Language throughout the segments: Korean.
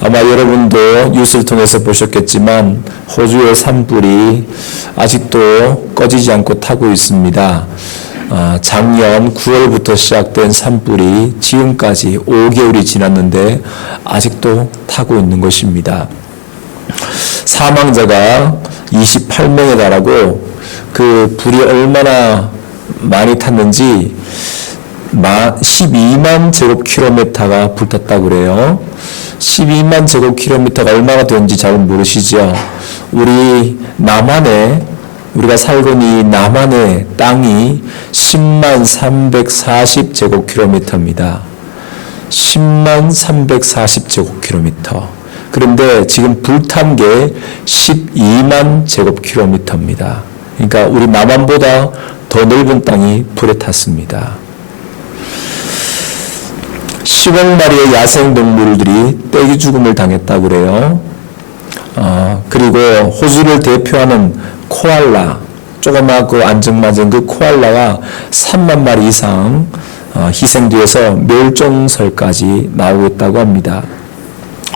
아마 여러분도 뉴스를 통해서 보셨겠지만 호주의 산불이 아직도 꺼지지 않고 타고 있습니다. 작년 9월부터 시작된 산불이 지금까지 5개월이 지났는데 아직도 타고 있는 것입니다. 사망자가 28명에 달하고 그 불이 얼마나 많이 탔는지 12만 제곱킬로미터가 불탔다고 그래요. 12만 제곱킬로미터가 얼마나 되는지 잘 모르시죠? 우리가 살고 있는 이 남한의 땅이 10만 340 제곱킬로미터입니다. 10만 340 제곱킬로미터. 그런데 지금 불탄 게 12만 제곱킬로미터입니다. 그러니까 우리 남한보다 더 넓은 땅이 불에 탔습니다. 10억 마리의 야생동물들이 떼기 죽음을 당했다고 그래요. 그리고 호주를 대표하는 코알라, 조그맣고 안정맞은 그 코알라가 3만 마리 이상 희생되어서 멸종설까지 나오고 있다고 합니다.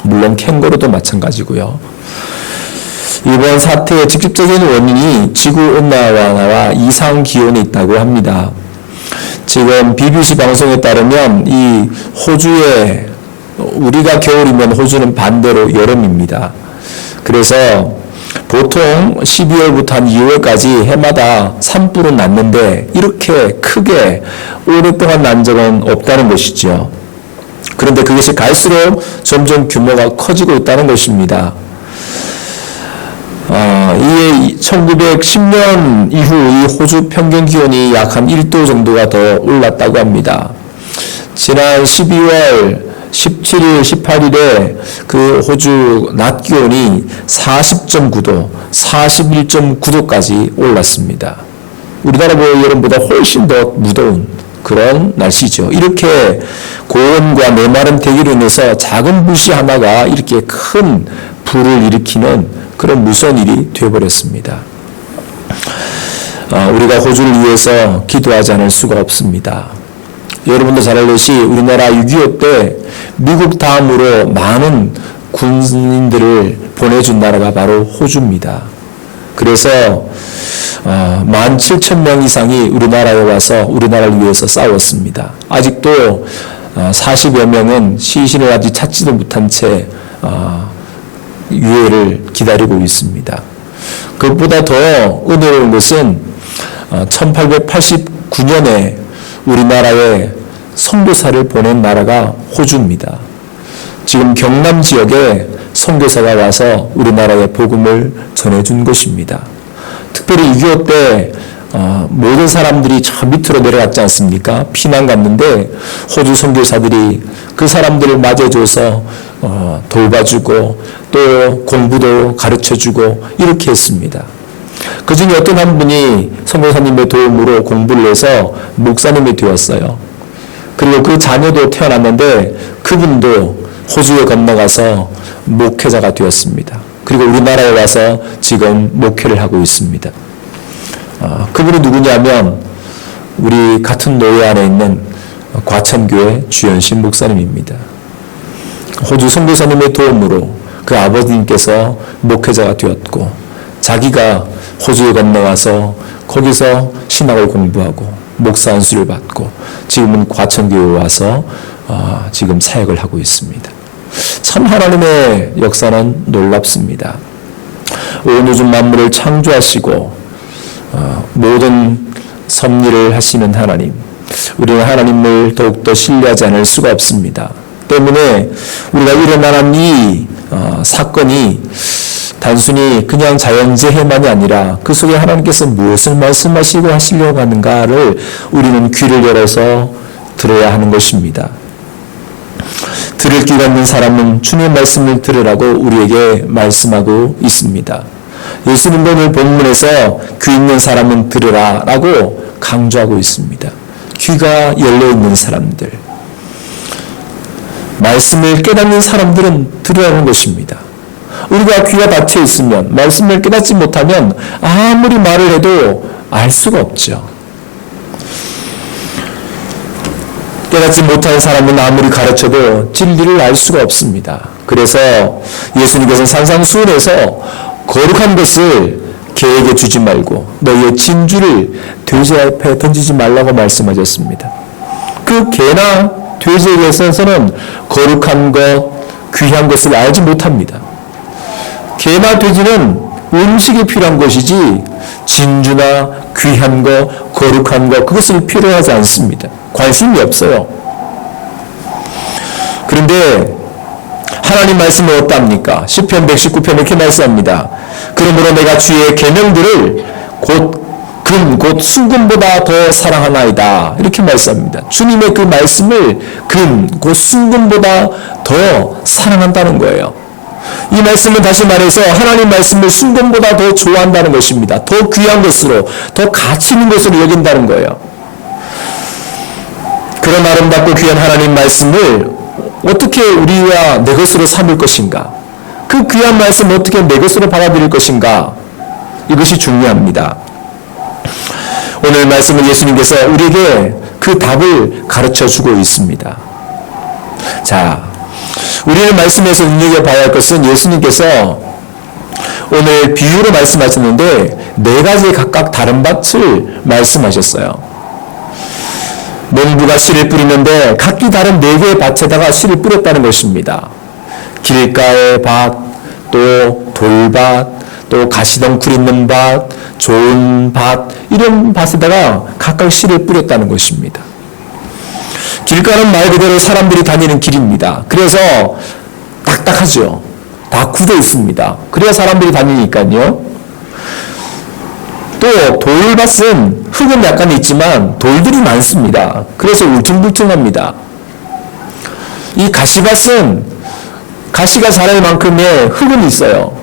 물론 캥거루도 마찬가지고요. 이번 사태의 직접적인 원인이 지구온난화와 이상기온이 있다고 합니다. 지금 BBC 방송에 따르면 이 호주에 우리가 겨울이면 호주는 반대로 여름입니다. 그래서 보통 12월부터 한 2월까지 해마다 산불은 났는데 이렇게 크게 오랫동안 난 적은 없다는 것이죠. 그런데 그것이 갈수록 점점 규모가 커지고 있다는 것입니다. 이에 1910년 이후 이 호주 평균 기온이 약 한 1도 정도가 더 올랐다고 합니다. 지난 12월 17일, 18일에 그 호주 낮 기온이 40.9도, 41.9도까지 올랐습니다. 우리나라 여름보다 훨씬 더 무더운 그런 날씨죠. 이렇게 고온과 메마른 대기로 인해서 작은 불씨 하나가 이렇게 큰 불을 일으키는 그런 무서운 일이 되어버렸습니다. 우리가 호주를 위해서 기도하지 않을 수가 없습니다. 여러분도 잘 알듯이 우리나라 6.25 때 미국 다음으로 많은 군인들을 보내준 나라가 바로 호주입니다. 그래서 17,000명 이상이 우리나라에 와서 우리나라를 위해서 싸웠습니다. 아직도 40여 명은 시신을 아직 찾지도 못한 채 유해를 기다리고 있습니다. 그것보다 더 은혜로운 것은 1889년에 우리나라에 선교사를 보낸 나라가 호주입니다. 지금 경남 지역에 선교사가 와서 우리나라에 복음을 전해준 것입니다. 특별히 6.25 때 모든 사람들이 저 밑으로 내려갔지 않습니까? 피난 갔는데 호주 선교사들이 그 사람들을 맞아줘서 돌봐주고 또 공부도 가르쳐주고 이렇게 했습니다. 그 중에 어떤 한 분이 선교사님의 도움으로 공부를 해서 목사님이 되었어요. 그리고 그 자녀도 태어났는데 그분도 호주에 건너가서 목회자가 되었습니다. 그리고 우리나라에 와서 지금 목회를 하고 있습니다. 그분이 누구냐면 우리 같은 노예 안에 있는 과천교회 주연신 목사님입니다. 호주 선교사님의 도움으로 그 아버님께서 목회자가 되었고 자기가 호주에 건너와서 거기서 신학을 공부하고 목사 안수를 받고 지금은 과천교회에 와서 지금 사역을 하고 있습니다. 참 하나님의 역사는 놀랍습니다. 온 우주 만물을 창조하시고 모든 섭리를 하시는 하나님, 우리는 하나님을 더욱더 신뢰하지 않을 수가 없습니다. 때문에 우리가 일어나는 이 사건이 단순히 그냥 자연재해만이 아니라 그 속에 하나님께서 무엇을 말씀하시고 하시려고 하는가를 우리는 귀를 열어서 들어야 하는 것입니다. 들을 귀가 있는 사람은 주님의 말씀을 들으라고 우리에게 말씀하고 있습니다. 예수님도 오늘 본문에서 귀 있는 사람은 들으라 라고 강조하고 있습니다. 귀가 열려있는 사람들, 말씀을 깨닫는 사람들은 들으라는 것입니다. 우리가 귀가 닫혀 있으면 말씀을 깨닫지 못하면 아무리 말을 해도 알 수가 없죠. 깨닫지 못하는 사람은 아무리 가르쳐도 진리를 알 수가 없습니다. 그래서 예수님께서는 산상수훈에서 거룩한 것을 개에게 주지 말고 너희의 진주를 돼지 앞에 던지지 말라고 말씀하셨습니다. 그 개나 돼지에 있어서는 거룩한 것, 귀한 것을 알지 못합니다. 개나 돼지는 음식이 필요한 것이지 진주나 귀한 것, 거룩한 것 그것을 필요하지 않습니다. 관심이 없어요. 그런데 하나님 말씀은 어떠합니까? 시편 119편 이렇게 말씀합니다. 그러므로 내가 주의 계명들을 곧 순금보다 더 사랑하나이다. 이렇게 말씀합니다. 주님의 그 말씀을 곧 순금보다 더 사랑한다는 거예요. 이 말씀은 다시 말해서 하나님 말씀을 순금보다 더 좋아한다는 것입니다. 더 귀한 것으로, 더 가치 있는 것으로 여긴다는 거예요. 그런 아름답고 귀한 하나님 말씀을 어떻게 우리와 내 것으로 삼을 것인가? 그 귀한 말씀을 어떻게 내 것으로 받아들일 것인가? 이것이 중요합니다. 오늘 말씀은 예수님께서 우리에게 그 답을 가르쳐주고 있습니다. 자, 우리는 말씀에서 눈여겨봐야 할 것은 예수님께서 오늘 비유로 말씀하셨는데 4가지 각각 다른 밭을 말씀하셨어요. 농부가 씨를 뿌리는데 각기 다른 4개의 밭에다가 씨를 뿌렸다는 것입니다. 길가의 밭, 또 돌밭, 또 가시덩굴 있는 밭, 좋은 밭, 이런 밭에다가 각각 씨를 뿌렸다는 것입니다. 길가는 말 그대로 사람들이 다니는 길입니다. 그래서 딱딱하죠. 다 굳어 있습니다. 그래야 사람들이 다니니까요. 또 돌밭은 흙은 약간 있지만 돌들이 많습니다. 그래서 울퉁불퉁합니다. 이 가시밭은 가시가 자랄 만큼의 흙은 있어요.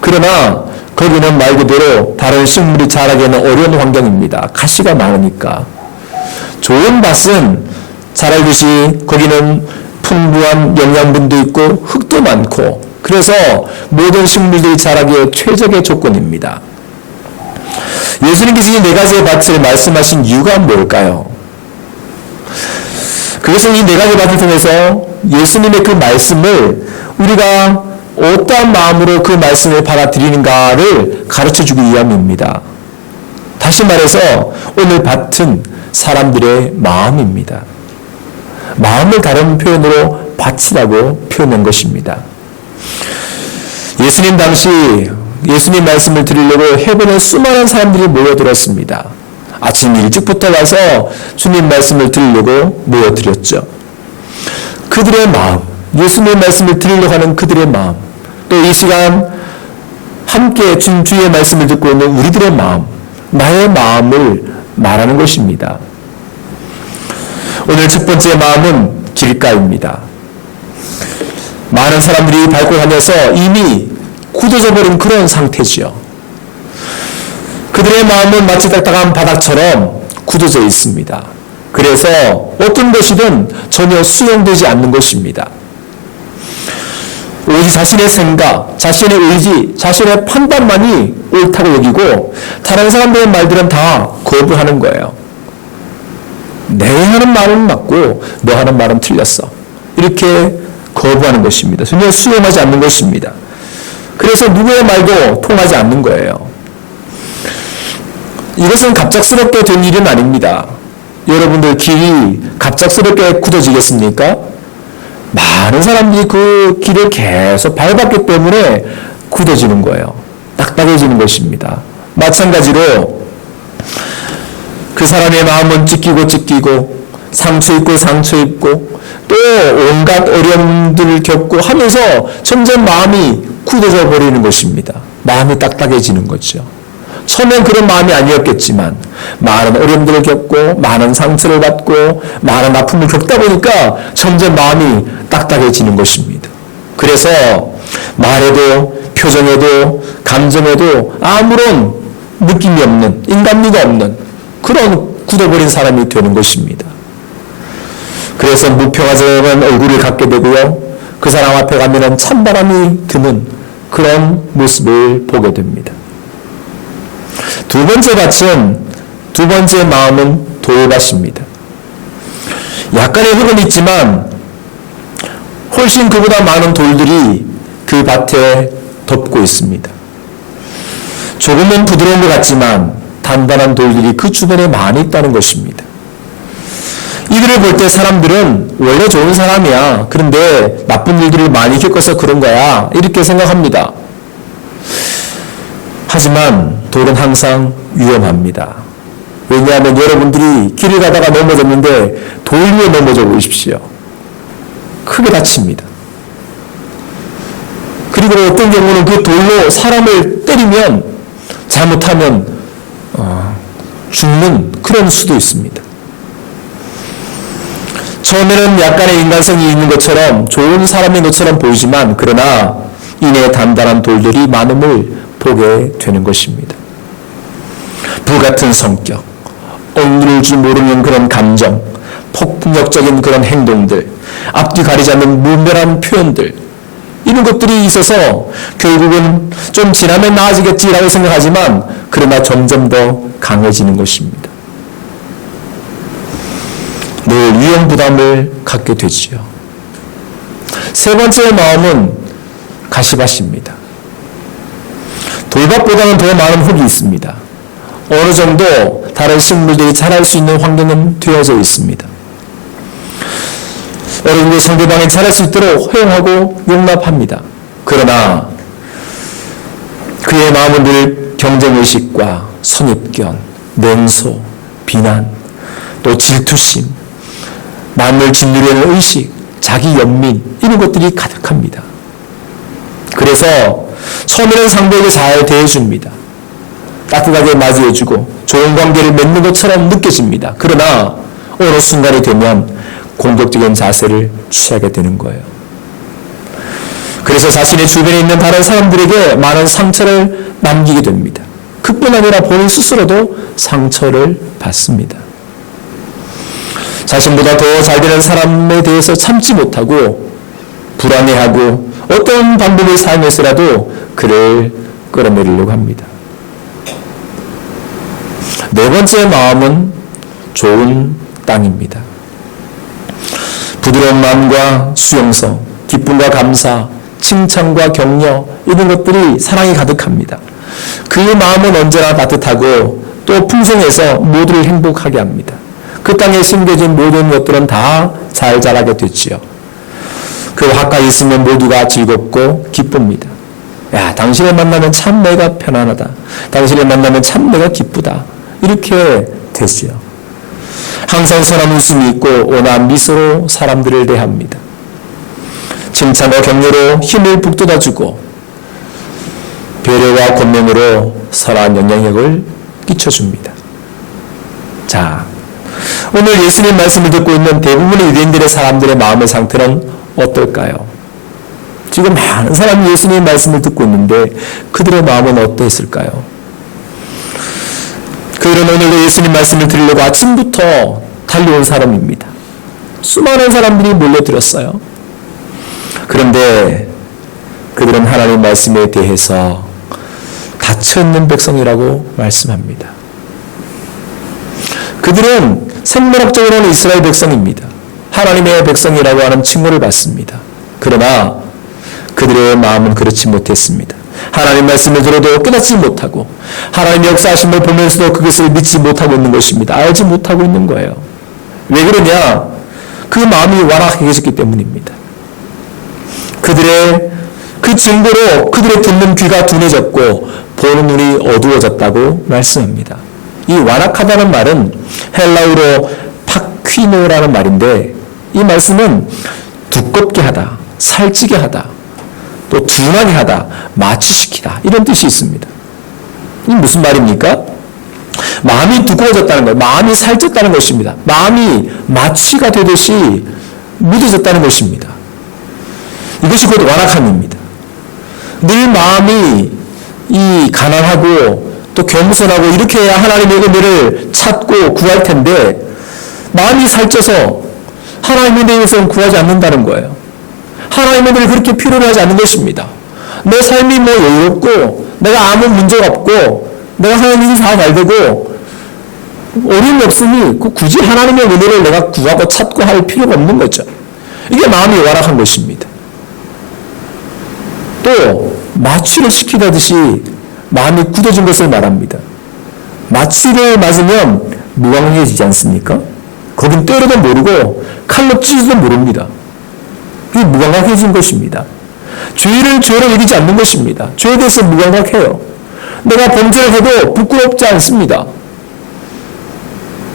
그러나 거기는 말 그대로 다른 식물이 자라기에는 어려운 환경입니다. 가시가 많으니까. 좋은 밭은 자랄듯이 거기는 풍부한 영양분도 있고 흙도 많고 그래서 모든 식물들이 자라기에 최적의 조건입니다. 예수님께서 이 4가지의 밭을 말씀하신 이유가 뭘까요? 그것은 이 4가지 밭을 통해서 예수님의 그 말씀을 우리가 어떠한 마음으로 그 말씀을 받아들이는가를 가르쳐주기 위함입니다. 다시 말해서 오늘 밭은 사람들의 마음입니다. 마음을 다른 표현으로 밭이라고 표현한 것입니다. 예수님 당시 예수님 말씀을 들으려고 해변에 수많은 사람들이 모여들었습니다. 아침 일찍부터 가서 주님 말씀을 들으려고 모여들었죠. 그들의 마음, 예수님 말씀을 들으려고 하는 그들의 마음, 또 이 시간 함께 주의 말씀을 듣고 있는 우리들의 마음, 나의 마음을 말하는 것입니다. 오늘 첫 번째 마음은 길가입니다. 많은 사람들이 밟고 다녀서 이미 굳어져 버린 그런 상태지요. 그들의 마음은 마치 딱딱한 바닥처럼 굳어져 있습니다. 그래서 어떤 것이든 전혀 수용되지 않는 것입니다. 오직 자신의 생각, 자신의 의지, 자신의 판단만이 옳다고 여기고 다른 사람들의 말들은 다 거부하는 거예요. 내 하는 말은 맞고 너 하는 말은 틀렸어. 이렇게 거부하는 것입니다. 전혀 수용하지 않는 것입니다. 그래서 누구의 말도 통하지 않는 거예요. 이것은 갑작스럽게 된 일은 아닙니다. 여러분들 길이 갑작스럽게 굳어지겠습니까? 많은 사람들이 그 길을 계속 밟았기 때문에 굳어지는 거예요. 딱딱해지는 것입니다. 마찬가지로 그 사람의 마음은 찢기고 상처 입고 또 온갖 어려움들을 겪고 하면서 점점 마음이 굳어져 버리는 것입니다. 마음이 딱딱해지는 거죠. 처음엔 그런 마음이 아니었겠지만 많은 어려움들을 겪고 많은 상처를 받고 많은 아픔을 겪다 보니까 점점 마음이 딱딱해지는 것입니다. 그래서 말에도 표정에도 감정에도 아무런 느낌이 없는 인간미가 없는 그런 굳어버린 사람이 되는 것입니다. 그래서 무표정한 얼굴을 갖게 되고요. 그 사람 앞에 가면은 찬바람이 드는 그런 모습을 보게 됩니다. 두 번째 마음은 돌밭입니다. 약간의 흙은 있지만 훨씬 그보다 많은 돌들이 그 밭에 덮고 있습니다. 조금은 부드러운 것 같지만 단단한 돌들이 그 주변에 많이 있다는 것입니다. 이들을 볼 때 사람들은 원래 좋은 사람이야. 그런데 나쁜 일들을 많이 겪어서 그런 거야. 이렇게 생각합니다. 하지만 돌은 항상 위험합니다. 왜냐하면 여러분들이 길을 가다가 넘어졌는데 돌 위에 넘어져 보십시오. 크게 다칩니다. 그리고 어떤 경우는 그 돌로 사람을 때리면 잘못하면 죽는 그런 수도 있습니다. 처음에는 약간의 인간성이 있는 것처럼 좋은 사람인 것처럼 보이지만 그러나 이내 단단한 돌들이 많음을 보게 되는 것입니다. 불같은 성격, 억누를 줄 모르는 그런 감정, 폭력적인 그런 행동들, 앞뒤 가리지 않는 무면한 표현들, 이런 것들이 있어서 결국은 좀 지나면 나아지겠지라고 생각하지만 그러나 점점 더 강해지는 것입니다. 늘 위험 부담을 갖게 되지요. 세 번째 마음은 가시밭입니다. 돌밭보다는 더 많은 흙이 있습니다. 어느 정도 다른 식물들이 자랄 수 있는 환경은 되어져 있습니다. 어느 정도 상대방이 자랄 수 있도록 허용하고 용납합니다. 그러나 그의 마음은 늘 경쟁의식과 선입견, 냉소, 비난, 또 질투심, 남을 짓누려는 의식, 자기 연민, 이런 것들이 가득합니다. 그래서 처음에는 상대에게 잘 대해줍니다. 따뜻하게 맞이해주고 좋은 관계를 맺는 것처럼 느껴집니다. 그러나 어느 순간이 되면 공격적인 자세를 취하게 되는 거예요. 그래서 자신의 주변에 있는 다른 사람들에게 많은 상처를 남기게 됩니다. 그뿐 아니라 본인 스스로도 상처를 받습니다. 자신보다 더 잘 되는 사람에 대해서 참지 못하고 불안해하고 어떤 방법을 사용해서라도 그를 끌어내리려고 합니다. 네 번째 마음은 좋은 땅입니다. 부드러운 마음과 수용성, 기쁨과 감사, 칭찬과 격려, 이런 것들이 사랑이 가득합니다. 그 마음은 언제나 따뜻하고 또 풍성해서 모두를 행복하게 합니다. 그 땅에 심겨진 모든 것들은 다 잘 자라게 됐지요. 그 가까이 있으면 모두가 즐겁고 기쁩니다. 야, 당신을 만나면 참 내가 편안하다. 당신을 만나면 참 내가 기쁘다. 이렇게 되지요. 항상 선한 웃음이 있고 온화한 미소로 사람들을 대합니다. 칭찬과 격려로 힘을 북돋아주고 배려와 권면으로 선한 영향력을 끼쳐줍니다. 자, 오늘 예수님 말씀을 듣고 있는 대부분의 유대인들의 사람들의 마음의 상태는 어떨까요? 지금 많은 사람이 예수님 말씀을 듣고 있는데 그들의 마음은 어떠했을까요? 그들은 오늘도 예수님 말씀을 들으려고 아침부터 달려온 사람입니다. 수많은 사람들이 몰려들었어요. 그런데 그들은 하나님 말씀에 대해서 닫혀있는 백성이라고 말씀합니다. 그들은 생물학적으로는 이스라엘 백성입니다. 하나님의 백성이라고 하는 칭호를 받습니다. 그러나 그들의 마음은 그렇지 못했습니다. 하나님 말씀을 들어도 깨닫지 못하고 하나님의 역사하심을 보면서도 그것을 믿지 못하고 있는 것입니다. 알지 못하고 있는 거예요. 왜 그러냐? 그 마음이 완악해졌기 때문입니다. 그들의 그 증거로 그들의 듣는 귀가 둔해졌고 보는 눈이 어두워졌다고 말씀합니다. 이 완악하다는 말은 헬라어로 파퀴노라는 말인데 이 말씀은 두껍게 하다, 살찌게 하다, 또 둔하게 하다, 마취시키다 이런 뜻이 있습니다. 이 무슨 말입니까? 마음이 두꺼워졌다는 거예요. 마음이 살쪘다는 것입니다. 마음이 마취가 되듯이 무뎌졌다는 것입니다. 이것이 곧 완악함입니다. 늘 마음이 이 가난하고 또 겸손하고 이렇게 해야 하나님의 은혜를 찾고 구할 텐데 마음이 살쪄서 하나님의 은혜에서는 구하지 않는다는 거예요. 하나님의 은혜를 그렇게 필요로 하지 않는 것입니다. 내 삶이 뭐 여유롭고 내가 아무 문제가 없고 내가 하나님이 다 잘 되고 어려움이 없으니 굳이 하나님의 은혜를 내가 구하고 찾고 할 필요가 없는 거죠. 이게 마음이 완악한 것입니다. 또 마취를 시키다듯이 마음이 굳어진 것을 말합니다. 마취를 맞으면 무감해지지 않습니까? 거긴 때려도 모르고 칼로 찌지도 모릅니다. 그게 무감각해진 것입니다. 죄를 죄로 여기지 않는 것입니다. 죄에 대해서 무감각해요. 내가 범죄를 해도 부끄럽지 않습니다.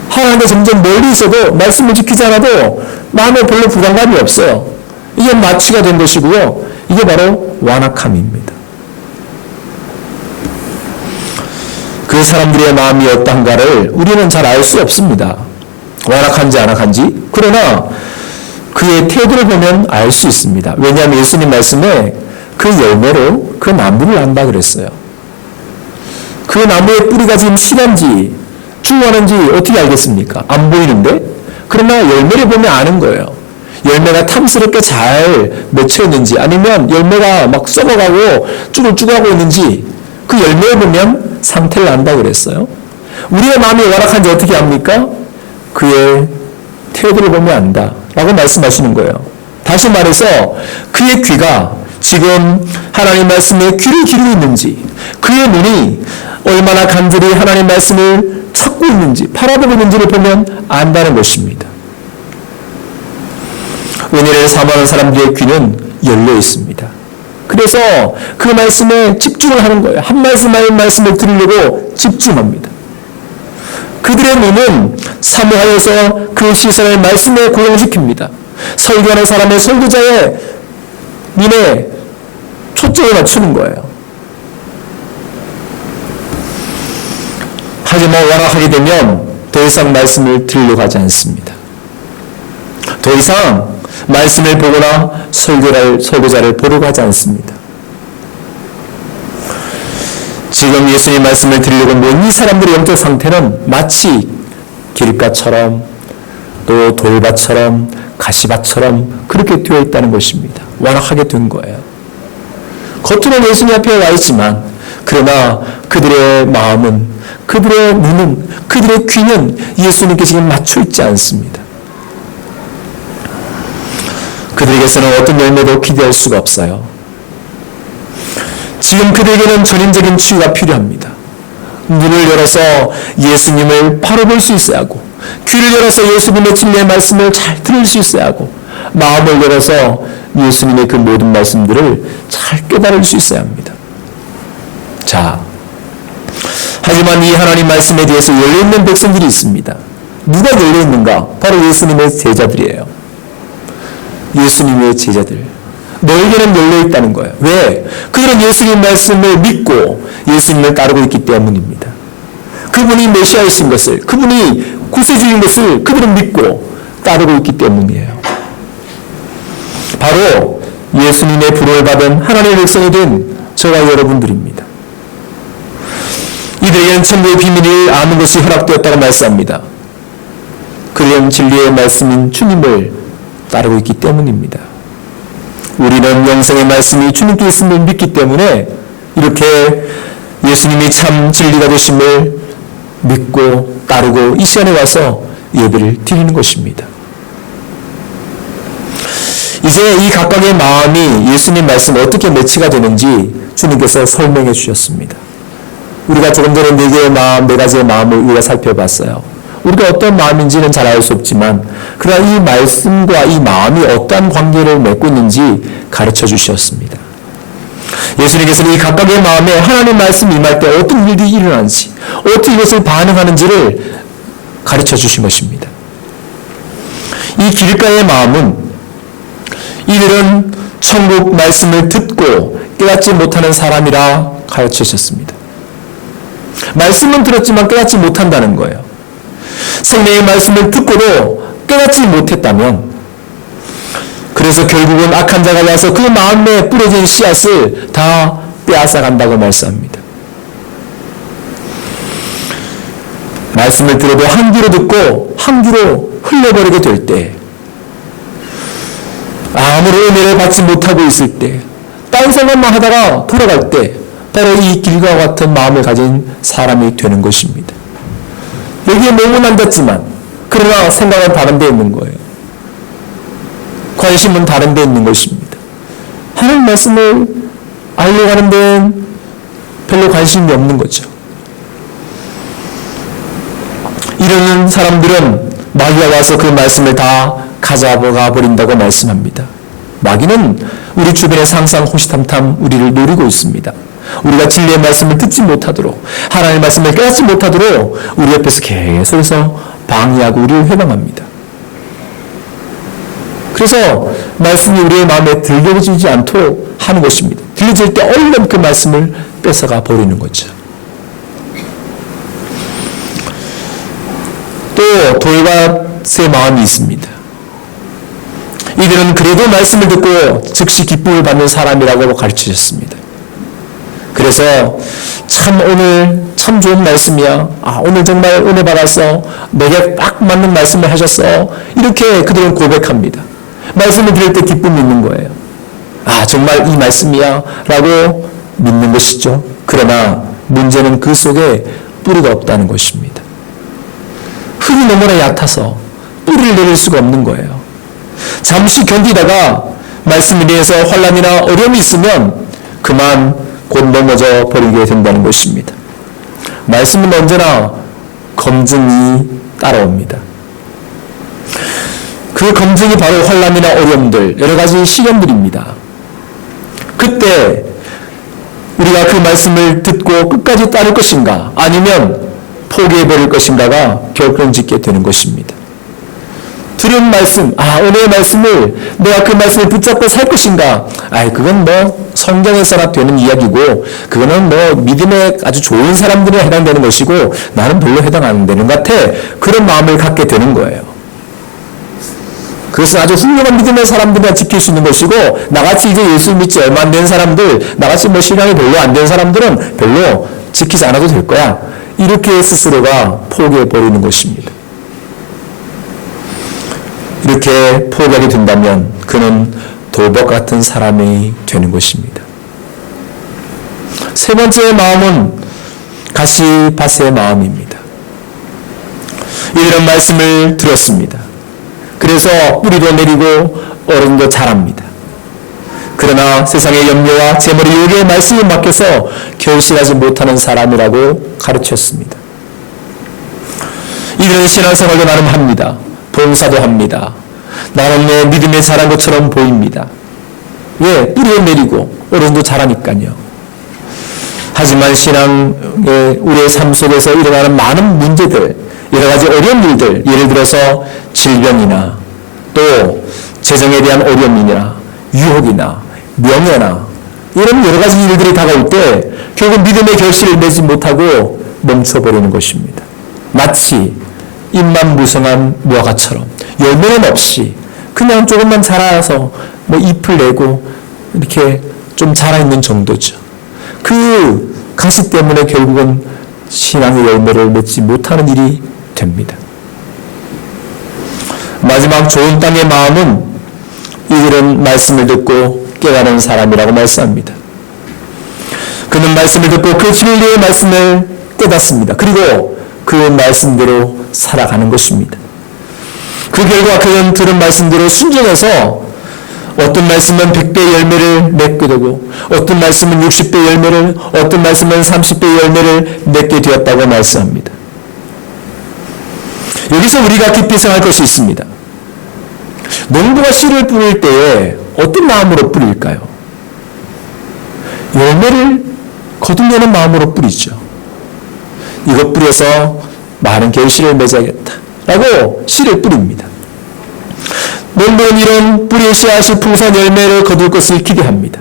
하나님께 점점 멀리 있어도 말씀을 지키지 않아도 마음에 별로 부담감이 없어요. 이게 마취가 된 것이고요. 이게 바로 완악함입니다. 그 사람들의 마음이 어떠한가를 우리는 잘 알 수 없습니다. 완악한지 안악한지. 그러나 그의 태도를 보면 알 수 있습니다. 왜냐하면 예수님 말씀에 그 열매로 그 나무를 안다 그랬어요. 그 나무의 뿌리가 지금 실한지 충만한지 어떻게 알겠습니까? 안 보이는데? 그러나 열매를 보면 아는 거예요. 열매가 탐스럽게 잘 맺혀 있는지 아니면 열매가 막 썩어가고 쭈글쭈글하고 있는지 그 열매를 보면 상태를 안다 그랬어요. 우리의 마음이 완악한지 어떻게 압니까? 그의 태도를 보면 안다 라고 말씀하시는 거예요. 다시 말해서 그의 귀가 지금 하나님 말씀에 귀를 기르고 있는지 그의 눈이 얼마나 간절히 하나님 말씀을 찾고 있는지 바라보고 있는지를 보면 안다는 것입니다. 은혜를 사모하는 사람들의 귀는 열려 있습니다. 그래서 그 말씀에 집중을 하는 거예요. 한 말씀 한 말씀을 들으려고 집중합니다. 그들의 눈은 사모하여서 그 시선을 말씀에 고정시킵니다. 설교하는 사람의 설교자의 눈에 초점을 맞추는 거예요. 하지만 완악하게 되면 더 이상 말씀을 들으려고 하지 않습니다. 더 이상 말씀을 보거나 설교자를 보려고 하지 않습니다. 지금 예수님 말씀을 들으려고 모인 이 사람들의 영적 상태는 마치 길가처럼 또 돌밭처럼 가시밭처럼 그렇게 되어 있다는 것입니다. 완악하게 된 거예요. 겉으로는 예수님 앞에 와 있지만 그러나 그들의 마음은 그들의 눈은 그들의 귀는 예수님께 지금 맞춰 있지 않습니다. 그들에게서는 어떤 열매도 기대할 수가 없어요. 지금 그들에게는 전인적인 치유가 필요합니다. 눈을 열어서 예수님을 바로 볼 수 있어야 하고 귀를 열어서 예수님의 진리의 말씀을 잘 들을 수 있어야 하고 마음을 열어서 예수님의 그 모든 말씀들을 잘 깨달을 수 있어야 합니다. 자, 하지만 이 하나님 말씀에 대해서 열려있는 백성들이 있습니다. 누가 열려있는가? 바로 예수님의 제자들이에요. 예수님의 제자들. 너에게는 열려있다는 거예요. 왜? 그들은 예수님 말씀을 믿고 예수님을 따르고 있기 때문입니다. 그분이 메시아이신 것을, 그분이 구세주인 것을 그들은 믿고 따르고 있기 때문이에요. 바로 예수님의 부름을 받은 하나님의 백성이 된 저와 여러분들입니다. 이들에게는 천국의 비밀을 아는 것이 허락되었다고 말씀합니다. 그들은 진리의 말씀인 주님을 따르고 있기 때문입니다. 우리는 영생의 말씀이 주님께 있음을 믿기 때문에 이렇게 예수님이 참 진리가 되심을 믿고 따르고 이 시간에 와서 예배를 드리는 것입니다. 이제 이 각각의 마음이 예수님 말씀 어떻게 매치가 되는지 주님께서 설명해 주셨습니다. 우리가 조금 전에 네 개의 마음, 네 가지의 마음을 우리가 살펴봤어요. 우리가 어떤 마음인지는 잘 알 수 없지만 그러나 이 말씀과 이 마음이 어떠한 관계를 맺고 있는지 가르쳐 주셨습니다. 예수님께서는 이 각각의 마음에 하나님 말씀 임할 때 어떤 일이 일어나는지 어떻게 이것을 반응하는지를 가르쳐 주신 것입니다. 이 길가의 마음은 이들은 천국 말씀을 듣고 깨닫지 못하는 사람이라 가르쳐 주셨습니다. 말씀은 들었지만 깨닫지 못한다는 거예요. 성령의 말씀을 듣고도 깨닫지 못했다면 그래서 결국은 악한 자가 와서 그 마음에 뿌려진 씨앗을 다 빼앗아간다고 말씀합니다. 말씀을 들어도 한 귀로 듣고 한 귀로 흘려버리게 될 때 아무런 은혜를 받지 못하고 있을 때 딴 생각만 하다가 돌아갈 때 바로 이 길과 같은 마음을 가진 사람이 되는 것입니다. 여기에 몸은 앉았지만 그러나 생각은 다른 데 있는 거예요. 관심은 다른 데 있는 것입니다. 하나님 말씀을 알려고 하는 데는 별로 관심이 없는 거죠. 이러는 사람들은 마귀가 와서 그 말씀을 다 가져가 버린다고 말씀합니다. 마귀는 우리 주변에 항상 호시탐탐 우리를 노리고 있습니다. 우리가 진리의 말씀을 듣지 못하도록, 하나님의 말씀을 깨닫지 못하도록 우리 옆에서 계속해서 방해하고 우리를 회방합니다. 그래서 말씀이 우리의 마음에 들려지지 않도록 하는 것입니다. 들려질 때 얼른 그 말씀을 뺏어가 버리는 거죠. 또 돌밭의 마음이 있습니다. 이들은 그래도 말씀을 듣고 즉시 기쁨을 받는 사람이라고 가르치셨습니다. 그래서 참 오늘 참 좋은 말씀이야. 오늘 정말 은혜 받아서 내게 딱 맞는 말씀을 하셨어. 이렇게 그들은 고백합니다. 말씀을 들을 때 기쁨이 있는 거예요. 정말 이 말씀이야 라고 믿는 것이죠. 그러나 문제는 그 속에 뿌리가 없다는 것입니다. 흙이 너무나 얕아서 뿌리를 내릴 수가 없는 거예요. 잠시 견디다가 말씀에 대해서 환난이나 어려움이 있으면 그만 곧 넘어져 버리게 된다는 것입니다. 말씀은 언제나 검증이 따라옵니다. 그 검증이 바로 환난이나 어려움들, 여러 가지 시련들입니다. 그때 우리가 그 말씀을 듣고 끝까지 따를 것인가, 아니면 포기해버릴 것인가가 결정짓게 되는 것입니다. 들은 말씀, 오늘의 말씀을 내가 그 말씀을 붙잡고 살 것인가? 그건 성경에서나 되는 이야기고, 그거는 믿음에 아주 좋은 사람들에 해당되는 것이고, 나는 별로 해당 안 되는 것 같아. 그런 마음을 갖게 되는 거예요. 그것은 아주 훌륭한 믿음의 사람들만 지킬 수 있는 것이고, 나같이 이제 예수 믿지 얼마 안 된 사람들, 나같이 신앙이 별로 안 된 사람들은 별로 지키지 않아도 될 거야. 이렇게 스스로가 포기해버리는 것입니다. 이렇게 포기하게 된다면 그는 돌밭 같은 사람이 되는 것입니다. 세 번째 마음은 가시밭의 마음입니다. 이런 말씀을 들었습니다. 그래서 뿌리도 내리고 어른도 자랍니다. 그러나 세상의 염려와 재물의 유혹에 말씀을 맡겨서 결실하지 못하는 사람이라고 가르쳤습니다. 이들은 신앙생활도 나름 합니다. 봉사도 합니다. 나는 내 믿음에 자란 것처럼 보입니다. 왜? 뿌리를 내리고 어른도 자라니까요. 하지만 신앙의 우리의 삶 속에서 일어나는 많은 문제들, 여러 가지 어려운 일들, 예를 들어서 질병이나 또 재정에 대한 어려움이나 유혹이나 명예나 이런 여러 가지 일들이 다가올 때 결국 믿음의 결실을 맺지 못하고 멈춰버리는 것입니다. 마치 잎만 무성한 무화과처럼 열매는 없이 그냥 조금만 자라서 잎을 내고 이렇게 좀 자라있는 정도죠. 그 가시 때문에 결국은 신앙의 열매를 맺지 못하는 일이 됩니다. 마지막 좋은 땅의 마음은 이들은 말씀을 듣고 깨달은 사람이라고 말씀합니다. 그는 말씀을 듣고 그 진리의 말씀을 깨닫습니다. 그리고 그 말씀대로 살아가는 것입니다. 그 결과 그는 들은 말씀대로 순종해서 어떤 말씀은 100배 열매를 맺게 되고 어떤 말씀은 60배 열매를, 어떤 말씀은 30배 열매를 맺게 되었다고 말씀합니다. 여기서 우리가 깊이 생각할 것이 있습니다. 농부가 씨를 뿌릴 때에 어떤 마음으로 뿌릴까요? 열매를 거두려는 마음으로 뿌리죠. 이것 뿌려서 많은 결실을 맺어야겠다라고 씨를 뿌립니다. 농부는 이런 뿌리의 씨앗이 풍성한 열매를 거둘 것을 기대합니다.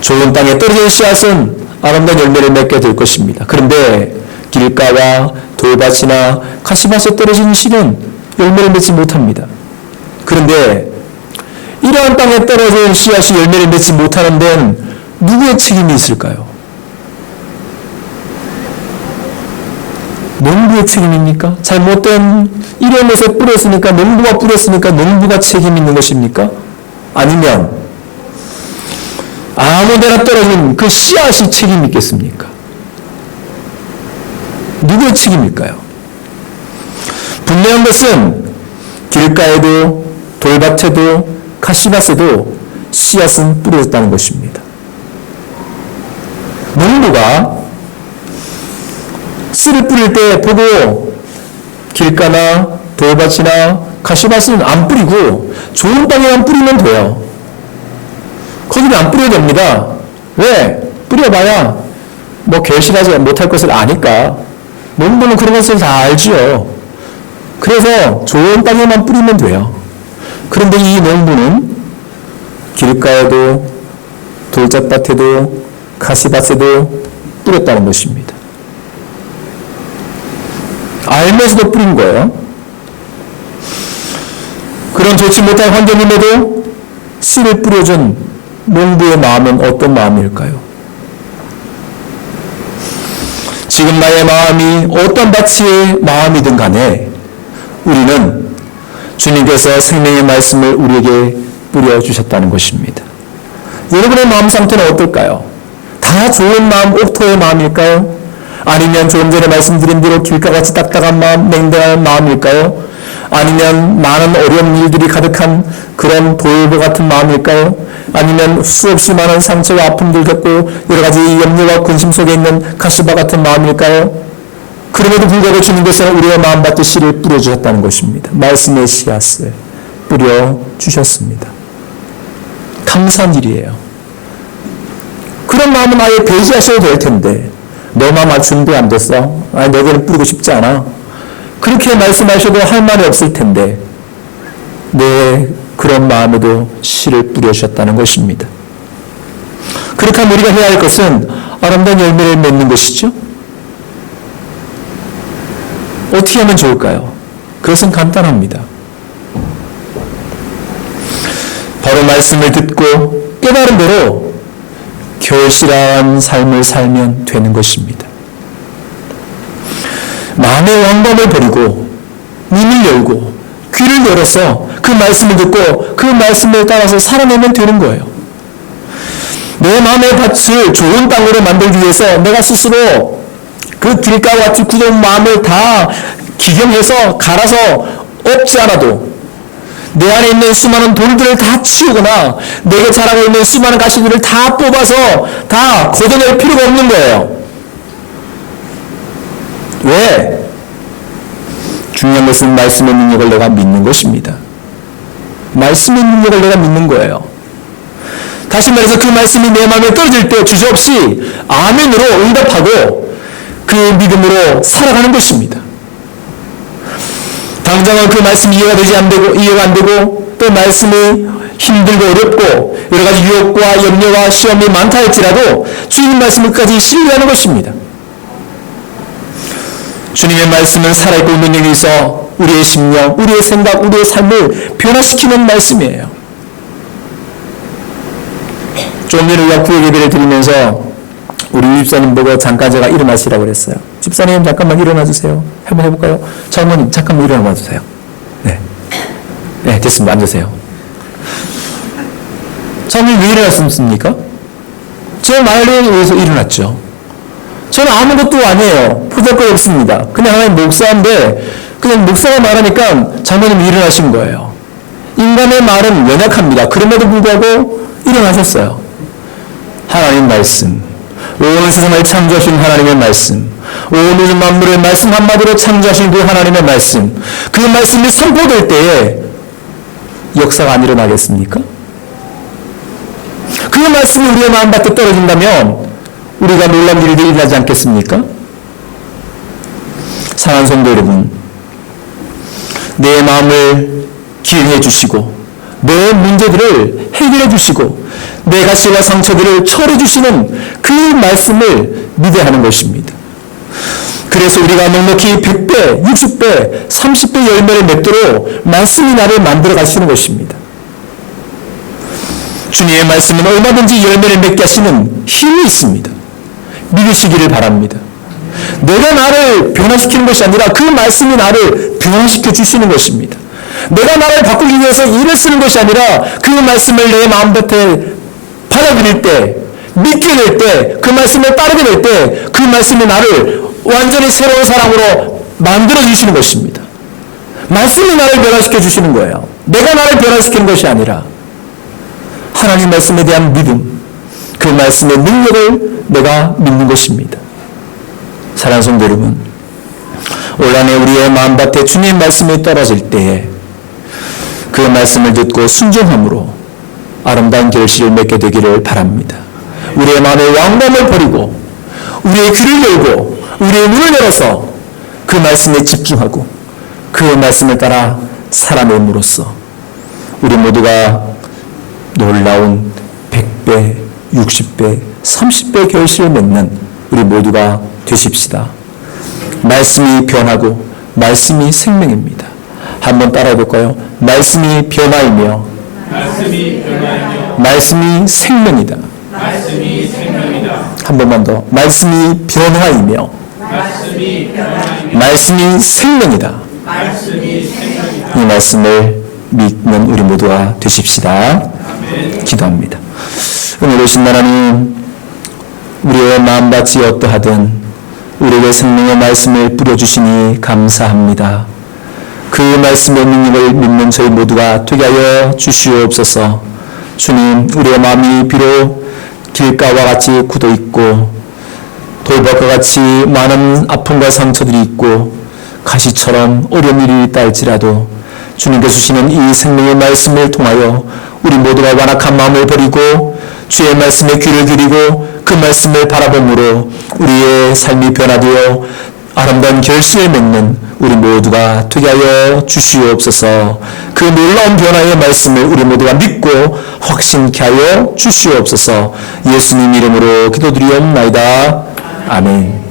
좋은 땅에 떨어진 씨앗은 아름다운 열매를 맺게 될 것입니다. 그런데 길가와 돌밭이나 가시밭에 떨어진 씨는 열매를 맺지 못합니다. 그런데 이러한 땅에 떨어진 씨앗이 열매를 맺지 못하는 데는 누구의 책임이 있을까요? 농부의 책임입니까? 잘못된 이런 것에 뿌렸으니까, 농부가 뿌렸으니까 농부가 책임 있는 것입니까? 아니면 아무 데나 떨어진 그 씨앗이 책임 있겠습니까? 누구의 책임일까요? 분명한 것은 길가에도 돌밭에도 가시밭에도 씨앗은 뿌려졌다는 것입니다. 농부가 씨를 뿌릴 때 보고 길가나 돌밭이나 가시밭은 안 뿌리고 좋은 땅에만 뿌리면 돼요. 거기는 안 뿌려도 됩니다. 왜? 뿌려봐야 뭐 결실하지 못할 것을 아니까. 농부는 그런 것을 다 알지요. 그래서 좋은 땅에만 뿌리면 돼요. 그런데 이 농부는 길가에도 돌짝밭에도 가시밭에도 뿌렸다는 것입니다. 알면서도 뿌린 거예요. 그런 좋지 못한 환경임에도 씨를 뿌려준 농부의 마음은 어떤 마음일까요? 지금 나의 마음이 어떤 밭의 마음이든 간에 우리는 주님께서 생명의 말씀을 우리에게 뿌려주셨다는 것입니다. 여러분의 마음 상태는 어떨까요? 다 좋은 마음, 옥토의 마음일까요? 아니면 조금 전에 말씀드린 대로 길가같이 딱딱한 마음, 냉랭한 마음일까요? 아니면 많은 어려운 일들이 가득한 그런 돌과 같은 마음일까요? 아니면 수없이 많은 상처와 아픔들 겪고 여러 가지 염려와 근심 속에 있는 가시밭 같은 마음일까요? 그럼에도 불구하고 주님께서는 우리의 마음밭에 씨를 뿌려주셨다는 것입니다. 말씀의 씨앗을 뿌려주셨습니다. 감사한 일이에요. 그런 마음은 아예 배제하셔도 될 텐데 너 마음 아직 준비 안 됐어? 아니 내게는 뿌리고 싶지 않아. 그렇게 말씀하셔도 할 말이 없을 텐데 네, 그런 마음에도 씨를 뿌려주셨다는 것입니다. 그렇게 하면 우리가 해야 할 것은 아름다운 열매를 맺는 것이죠. 어떻게 하면 좋을까요? 그것은 간단합니다. 바로 말씀을 듣고 깨달은 대로 결실한 삶을 살면 되는 것입니다. 마음의 왕관을 버리고 눈을 열고 귀를 열어서 그 말씀을 듣고 그 말씀을 따라서 살아내면 되는 거예요. 내 마음의 밭을 좋은 땅으로 만들기 위해서 내가 스스로 그 길가와 같이 굳은 마음을 다 기경해서 갈아서 없지 않아도 내 안에 있는 수많은 돌들을 다 치우거나 내게 자라고 있는 수많은 가시들을 다 뽑아서 다 걷어낼 필요가 없는 거예요. 왜? 중요한 것은 말씀의 능력을 내가 믿는 것입니다. 말씀의 능력을 내가 믿는 거예요. 다시 말해서 그 말씀이 내 마음에 떨어질 때 주저없이 아멘으로 응답하고 그 믿음으로 살아가는 것입니다. 당장은 그 말씀이 이해가 안 되고 또 말씀이 힘들고 어렵고 여러 가지 유혹과 염려와 시험이 많다 할지라도 주님 말씀을 끝까지 신뢰하는 것입니다. 주님의 말씀은 살아있고 능력이 있어 우리의 심령, 우리의 생각, 우리의 삶을 변화시키는 말씀이에요. 좀 전에 우리가 구역 예배를 드리면서 우리 집사님 보고 잠깐 제가 일어나시라고 그랬어요. 집사님 잠깐만 일어나 주세요. 한번 해볼까요? 장모님 잠깐만 일어나 주세요. 네, 됐습니다. 앉으세요. 장모님 왜 일어났습니까? 제 말에 의해서 일어났죠. 저는 아무것도 아니에요. 포장거리 없습니다. 그냥 하나님 목사인데 그냥 목사가 말하니까 장모님이 일어나신 거예요. 인간의 말은 연약합니다. 그럼에도 불구하고 일어나셨어요. 하나님 말씀, 온 세상을 창조하신 하나님의 말씀, 온 우주 만물의 말씀 한마디로 창조하신 그 하나님의 말씀, 그 말씀이 선포될 때에 역사가 안 일어나겠습니까? 그 말씀이 우리의 마음밭에 떨어진다면 우리가 놀란 일들이 일어나지 않겠습니까? 사랑하는 성도 여러분, 내 마음을 기억해 주시고 내 문제들을 해결해 주시고 내 가시와 상처들을 처리해 주시는 그 말씀을 믿어야 하는 것입니다. 그래서 우리가 넉넉히 100배, 60배, 30배 열매를 맺도록 말씀이 나를 만들어 가시는 것입니다. 주님의 말씀은 얼마든지 열매를 맺게 하시는 힘이 있습니다. 믿으시기를 바랍니다. 내가 나를 변화시키는 것이 아니라 그 말씀이 나를 변화시켜 주시는 것입니다. 내가 나를 바꾸기 위해서 일을 쓰는 것이 아니라 그 말씀을 내 마음밭에 받아들일 때, 믿게 될 때, 그 말씀을 따르게 될 때 그 말씀이 나를 완전히 새로운 사람으로 만들어 주시는 것입니다. 말씀이 나를 변화시켜 주시는 거예요. 내가 나를 변화시키는 것이 아니라 하나님 말씀에 대한 믿음, 그 말씀의 능력을 내가 믿는 것입니다. 사랑하는 성도 여러분, 올 한해 우리의 마음밭에 주님 말씀이 떨어질 때에 그 말씀을 듣고 순종함으로 아름다운 결실을 맺게 되기를 바랍니다. 우리의 마음의 왕관을 버리고 우리의 귀를 열고 우리의 눈을 열어서 그 말씀에 집중하고 그 말씀을 따라 살아냄으로써 우리 모두가 놀라운 100배, 60배, 30배 결실을 맺는 우리 모두가 되십시다. 말씀이 변하고 말씀이 생명입니다. 한번 따라해 볼까요? 말씀이 변화이며 말씀이 생명이다. 한 번만 더. 말씀이 변화이며 말씀이 생명이다. 이 말씀을 믿는 우리 모두가 되십시다. 기도합니다. 오늘 오신 하나님, 우리의 마음밭이 어떠하든 우리에게 생명의 말씀을 뿌려주시니 감사합니다. 그 말씀의 능력을 믿는 저희 모두가 되게 하여 주시옵소서. 주님, 우리의 마음이 비록 길가와 같이 굳어 있고 돌밭과 같이 많은 아픔과 상처들이 있고 가시처럼 어려운 일이 있다 할지라도 주님께서 주시는 이 생명의 말씀을 통하여 우리 모두가 완악한 마음을 버리고 주의 말씀에 귀를 기리고 그 말씀을 바라봄으로 우리의 삶이 변화되어 아름다운 결실을 맺는 우리 모두가 되게 하여 주시옵소서. 그 놀라운 변화의 말씀을 우리 모두가 믿고 확신케 하여 주시옵소서. 예수님 이름으로 기도드리옵나이다. 아멘.